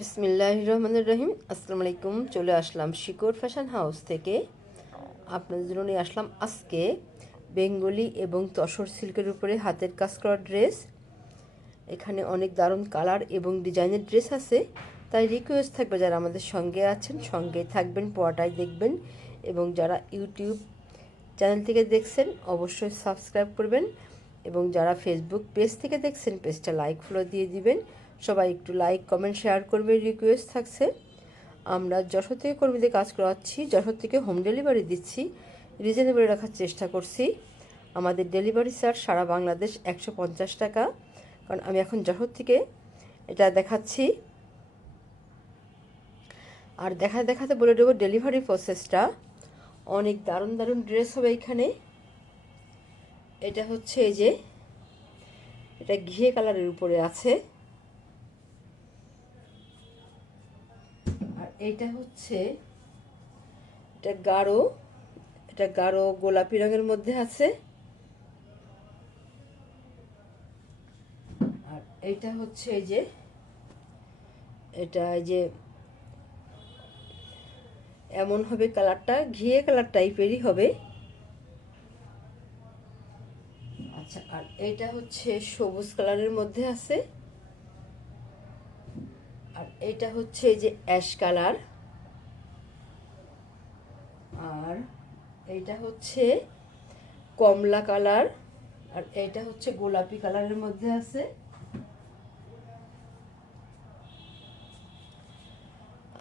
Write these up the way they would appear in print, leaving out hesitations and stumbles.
বিসমিল্লাহির রহমানির রহিম। আসসালামু আলাইকুম। চলে আসলাম শিকড় ফ্যাশন হাউস থেকে। আপনাদের জন্য নিয়ে আসলাম আজকে বেঙ্গলি এবং তসর সিল্কের উপরে হাতের কাজ করা ড্রেস। এখানে অনেক দারুণ কালার এবং ডিজাইনের ড্রেস আছে, তাই রিকোয়েস্ট থাকবে যারা আমাদের সঙ্গে আছেন সঙ্গেই থাকবেন, পড়াটাই দেখবেন, এবং যারা ইউটিউব চ্যানেল থেকে দেখছেন অবশ্যই সাবস্ক্রাইব করবেন, এবং যারা ফেসবুক পেজ থেকে দেখছেন পেজটা লাইক ফলো দিয়ে দিবেন। সবাই একটু লাইক কমেন্ট শেয়ার করবে, রিকোয়েস্ট থাকছে। আমরা যশোর থেকে কর্মীদের কাজ করাচ্ছি, যশোর থেকে হোম ডেলিভারি দিচ্ছি, রিজনেবল রাখার চেষ্টা করছি। আমাদের ডেলিভারি চার্জ সারা বাংলাদেশ 150 টাকা, কারণ আমি এখন যশোর থেকে এটা দেখাচ্ছি। আর দেখাতে বলে দেবো ডেলিভারি প্রসেসটা। অনেক দারুণ দারুণ ড্রেস হবে এখানে। এটা হচ্ছে এই যে এটা ঘিয়ে কালারের উপরে আছে, আর এইটা হচ্ছে এটা গাঢ় গোলাপি রঙের মধ্যে আছে। আর এইটা হচ্ছে এই যে এমন হবে, কালারটা ঘিয়ে কালার টাইপেরই হবে। আচ্ছা, আর এইটা হচ্ছে সবুজ কালারের মধ্যে আছে। আর এইটা হচ্ছে এই যে অ্যাশ কালার। আর এইটা হচ্ছে কমলা কালার। আর এইটা হচ্ছে গোলাপি কালারের মধ্যে আছে।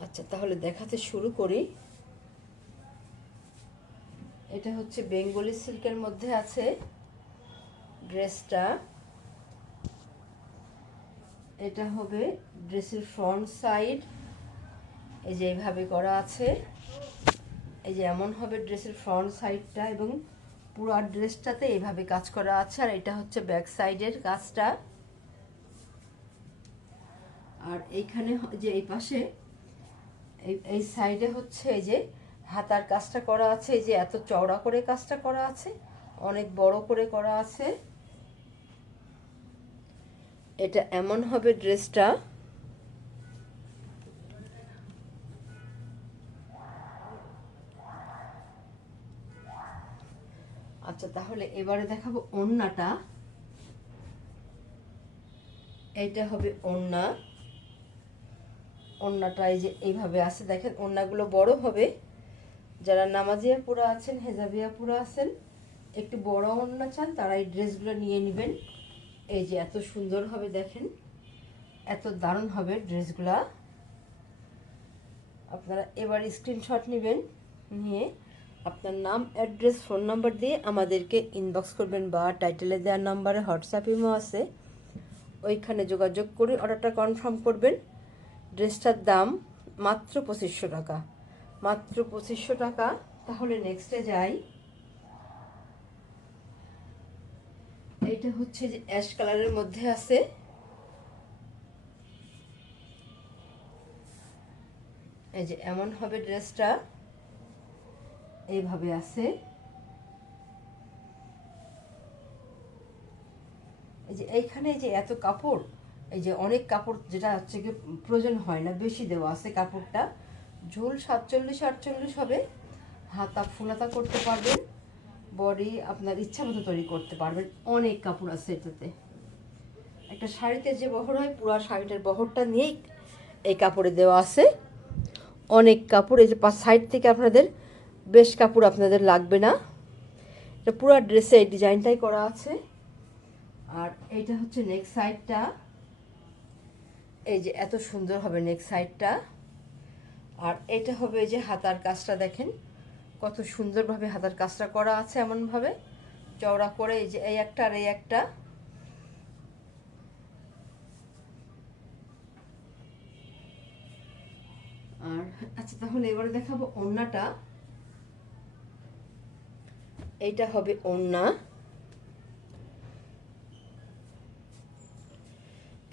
আচ্ছা, তাহলে দেখাতে শুরু করি। এটা হচ্ছে বেঙ্গলি সিল্কের মধ্যে আছে ড্রেসটা। এটা হবে ড্রেসের ফ্রন্ট সাইড, এই যে এইভাবে করা আছে। এই যে এমন হবে ড্রেসের ফ্রন্ট সাইডটা, এবং পুরো ড্রেসটাতে এইভাবে কাজ করা আছে। আর এটা হচ্ছে ব্যাক সাইডের কাজটা। আর এইখানে যে এই পাশে এই সাইডে হচ্ছে এই যে হাতার কাজটা করা আছে। এই যে এত চওড়া করে কাজটা করা আছে, অনেক বড় করে করা আছে। এটা এমন হবে ড্রেসটা। আচ্ছা, তাহলে এবারে দেখাবো ওড়নাটা। এইটা হবে ওড়না। ওড়নাটা এই যে এইভাবে আছে, দেখেন ওড়নাগুলো বড় হবে। যারা নামাজিয়া পুরা আছেন, হেজাবিয়া পুরা আছেন, একটু বড় ওড়না চান, তারা এই ড্রেসগুলো নিয়ে নেবেন। এই যে এত সুন্দর হবে, দেখেন এত দারুণ হবে ড্রেসগুলা। আপনারা এবার স্ক্রিনশট নেবেন, নিয়ে আপনার নাম, অ্যাড্রেস, ফোন নাম্বার দিয়ে আমাদেরকে ইনবক্স করবেন, বা টাইটেলে দেওয়ার নাম্বারে হোয়াটসঅ্যাপ ইমো আছে, ওইখানে যোগাযোগ করে অর্ডারটা কনফার্ম করবেন। ড্রেসটার দাম মাত্র 2500 টাকা, মাত্র 2500 টাকা। তাহলে নেক্সটে যাই। এইটা হচ্ছে যে অ্যাশ কালারের মধ্যে আছে। এই যে এমন হবে ড্রেসটা, এইভাবে আছে। এই যে এইখানে যে এত কাপড়, এই যে অনেক কাপড়, যেটা হচ্ছে কি প্রয়োজন হয় না, বেশি দেওয়া আছে কাপড়টা। ঝোল 47-48 হবে। হাতা ফুলাতা করতে পারবেন, বডি আপনার ইচ্ছা মতো তৈরি করতে পারবেন। অনেক কাপড় আছে এটাতে। একটা শাড়িতে যে বহর হয়, পুরো শাড়িটার বহরটা নিয়েই এই কাপড়ে দেওয়া আছে। অনেক কাপড়। এই যে সাইড থেকে আপনাদের বেশ কাপড় আপনাদের লাগবে না। এটা পুরো ড্রেসে এই ডিজাইনটাই করা আছে। আর এইটা হচ্ছে নেক সাইডটা। এই যে এত সুন্দর হবে নেক সাইডটা। আর এটা হবে এই যে হাতার কাজটা, দেখেন কত সুন্দরভাবে হাতার কাজটা করা আছে, এমনভাবে চওড়া করে। এই যে এই একটা আর এই একটা। আর আচ্ছা, তাহলে এবারে দেখাবো ওড়নাটা। এইটা হবে ওড়না।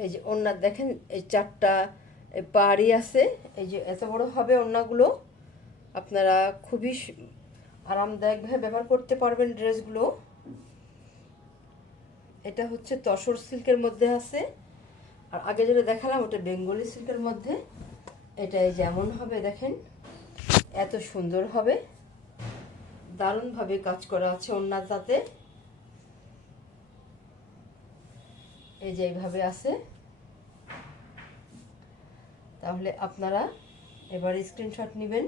এই যে ওড়না দেখেন, এই 4টা পাড়ি আছে। এই যে এত বড় হবে ওড়নাগুলো, আপনারা খুবই আরামদায়কভাবে ব্যবহার করতে পারবেন ড্রেসগুলো। এটা হচ্ছে তসর সিল্কের মধ্যে আছে। আর আগে যেটা দেখালাম ওটা বেঙ্গলি সিল্কের মধ্যে, এটাই যেমন হবে দেখেন, এত সুন্দর হবে, দারুণভাবে কাজ করা আছে ওড়নাটাতে। এই যে এইভাবে আছে। তাহলে আপনারা এবার স্ক্রিনশট নেবেন।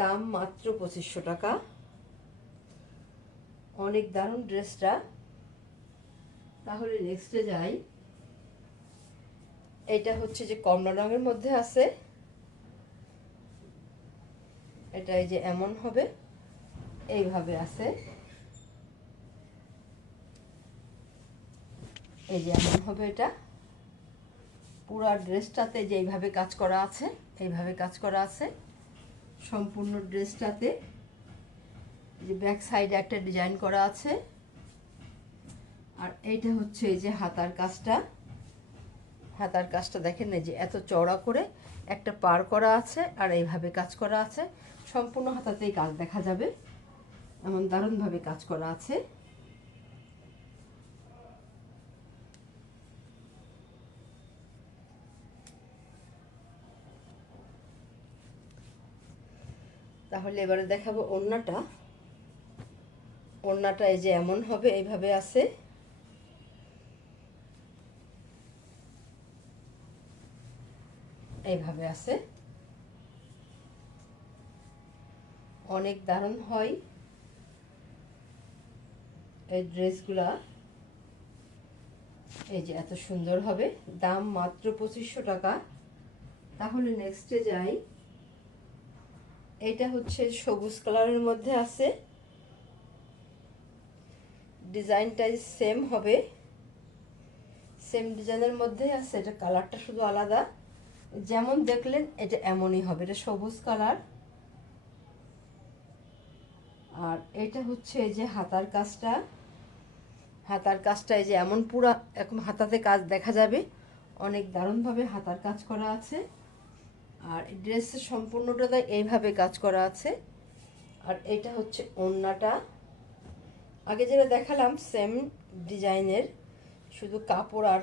দাম মাত্র 2500 টাকা। অনেক দারুণ ড্রেসটা। তাহলে নেক্সটে যাই। এটা হচ্ছে যে কমলা রঙের মধ্যে আছে, এটা এই যে এমন হবে, এইভাবে আছে, এই যে এমন হবে। এটা পুরো ড্রেসটাতে যে এইভাবে কাজ করা আছে, এইভাবে কাজ করা আছে সম্পূর্ণ ড্রেসটাতে। যে ব্যাক সাইডে একটা ডিজাইন করা আছে। আর এইটা হচ্ছে এই যে হাতার কাজটা, হাতার কাজটা দেখেন এই যে এত চওড়া করে একটা পার করা আছে, আর এইভাবে কাজ করা আছে। সম্পূর্ণ হাতাতেই কাজ দেখা যাবে, এমন দারুণভাবে কাজ করা আছে। তাহলে এবারে দেখাবো ওড়নাটা। ওড়নাটা এই যে এমন হবে, এইভাবে আছে, এইভাবে আছে। অনেক দারুণ হয় এই ড্রেসগুলা। এই যে এত সুন্দর হবে, দাম মাত্র 2500 টাকা। তাহলে নেক্সটে যাই। এটা হচ্ছে সবুজ কালারের মধ্যে আছে, ডিজাইনটাই সেম হবে, সেম ডিজাইনের মধ্যেই আছে। এটা কালারটা শুধু আলাদা, যেমন দেখলেন এটা এমনই হবে। এটা সবুজ কালার। আর এটা হচ্ছে এই যে হাতার কাজটা, হাতার কাজটা এই যে এমন পুরা এরকম হাতাতে কাজ দেখা যাবে, অনেক দারুণভাবে হাতার কাজ করা আছে। আর এই ড্রেসের সম্পূর্ণটা এইভাবে কাজ করা আছে। আর এটা হচ্ছে ওড়নাটা, আগে যেটা দেখালাম সেম ডিজাইনের, শুধু কাপড় আর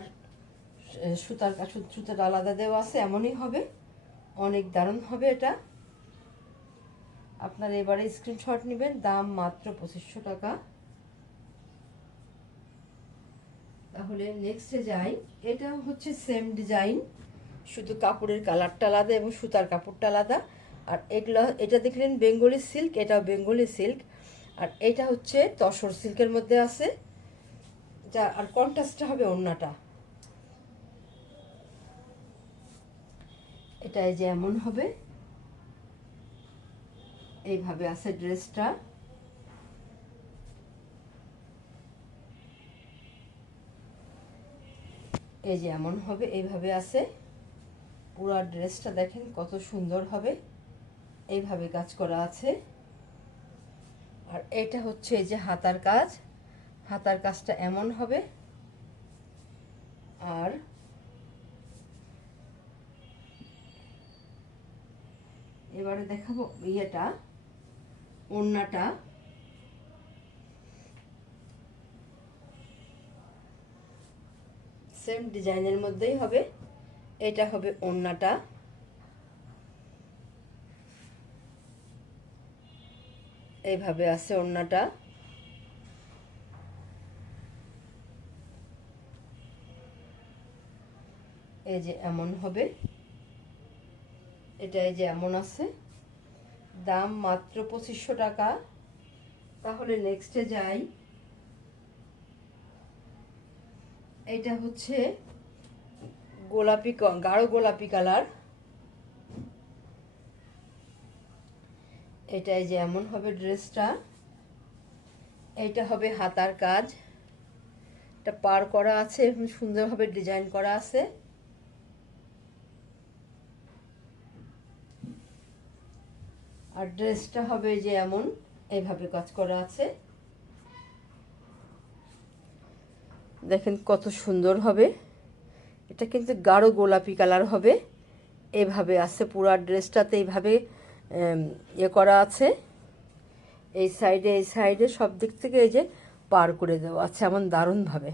সুতার আলাদা দেওয়া আছে, এমনই হবে। অনেক দারুণ হবে এটা। আপনারা এবারে স্ক্রিনশট নেবেন। দাম মাত্র 2500 টাকা। তাহলে নেক্সটে যাই। এটা হচ্ছে সেম ডিজাইন, শুধু কাপড়ের কালারটা আলাদা এবং সুতার কাপড়টা আলাদা। আর এগুলো, এটা দেখলেন বেঙ্গলি সিল্ক, এটাও বেঙ্গলি সিল্ক। আর এটা হচ্ছে তসর সিল্কের মধ্যে আছে, যা আর কন্ট্রাস্টটা হবে ওড়নাটা। এটা এই যে এমন হবে, এইভাবে আছে ড্রেসটা। এই যে এমন হবে, এইভাবে আছে পুরো ড্রেসটা। দেখেন কত সুন্দর হবে, এইভাবে কাজ করা আছে। আর এটা হচ্ছে এই যে হাতার কাজ, হাতার কাজটা এমন হবে। আর এবারে দেখাবো ইয়েটা, ওড়নাটা। সেম ডিজাইনের মধ্যেই হবে, এটা হবে ওড়নাটা। এইভাবে আছে ওড়নাটা। এই যে এমন হবে, এটা এই যে এমন আছে। দাম মাত্র 2500 টাকা। তাহলে নেক্সটে যাই। এটা হচ্ছে গোলাপি, গাঢ় গোলাপি কালার। এটাই যে এমন হবে ড্রেসটা। এইটা হবে হাতার কাজ, এটা পার করা আছে, সুন্দরভাবে ডিজাইন করা আছে। আর ড্রেসটা হবে যে এমন, এইভাবে কাজ করা আছে। দেখেন কত সুন্দর হবে। এটা কিন্তু গাঢ় গোলাপি কালার হবে। এইভাবে আছে পুরো ড্রেসটাতে, এইভাবে ইয়ে করা আছে। এই সাইডে সব দিক থেকে এই যে পার করে দেওয়া আছে এমন দারুণভাবে।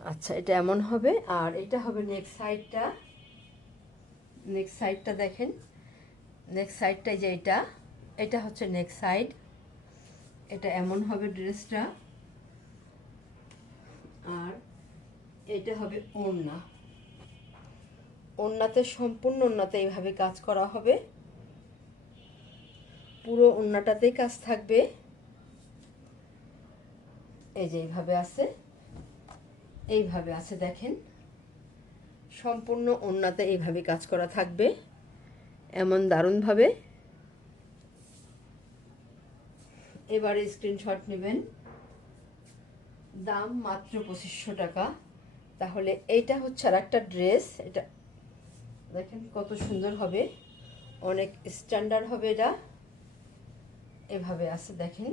আচ্ছা, এটা এমন হবে। আর এটা হবে নেক্সট সাইডটা দেখেন। নেক্সট সাইডটাই যে এটা হচ্ছে নেক্সট সাইড। এটা এমন হবে ড্রেসটা। আর এটা হবে ওড়না। সম্পূর্ণ ওড়নাতে এইভাবে কাজ করা হবে, পুরো ওড়নাটাতেই কাজ থাকবে। এই যে এইভাবে আছে দেখেন, সম্পূর্ণ ওড়নাতে এইভাবে কাজ করা থাকবে এমন দারুণভাবে। এবারে স্ক্রিনশট নেবেন, দাম মাত্র 2500 টাকা। তাহলে এইটা হচ্ছে আর একটা ড্রেস। এটা দেখেন কত সুন্দর হবে, অনেক স্ট্যান্ডার্ড হবে। এটা এভাবে আছে দেখেন।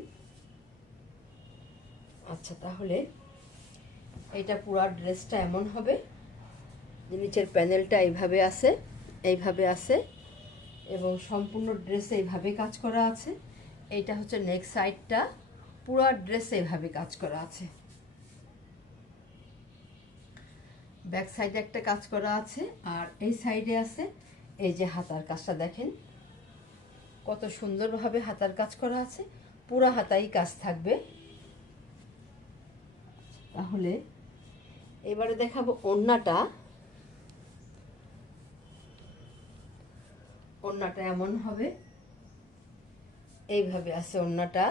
আচ্ছা, তাহলে এটা পুরো ড্রেসটা এমন হবে যে নিচের প্যানেলটা এইভাবে আছে এবং সম্পূর্ণ ড্রেসে এইভাবে কাজ করা আছে। এইটা হচ্ছে নেক্সট সাইডটা, পুরো ড্রেসে এইভাবে কাজ করা আছে। ব্যাক সাইডে একটা কাজ করা আছে, আর এই সাইডে আছে এই যে হাতার কাজটা দেখেন কত সুন্দরভাবে হাতার কাজ করা আছে, পুরো হাতাই কাজ থাকবে। তাহলে এবারে দেখাবো ওড়নাটা। ওড়নাটা এমন হবে, এইভাবে আছে ওড়নাটা।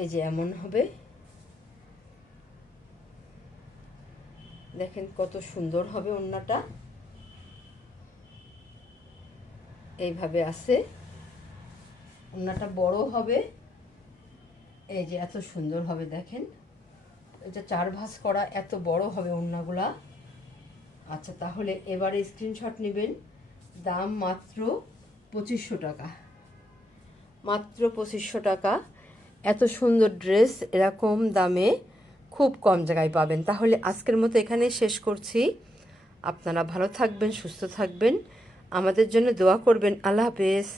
এই যে এমন হবে, দেখেন কত সুন্দর হবে ওড়নাটা। এইভাবে আছে, ওড়নাটা বড় হবে। এই যে এত সুন্দর হবে দেখেন, এটা 4 ভাঁজ করা, এত বড় হবে ওড়নাগুলা। আচ্ছা, তাহলে এবারে স্ক্রিনশট নেবেন, দাম মাত্র 2500 টাকা। মাত্র 2500 টাকা। এত সুন্দর ড্রেস এরকম দামে খুব কম জায়গায় পাবেন। তাহলে আজকের মতো এখানেই শেষ করছি। আপনারা ভালো থাকবেন, সুস্থ থাকবেন, আমাদের জন্য দোয়া করবেন। আল্লাহ হাফেজ।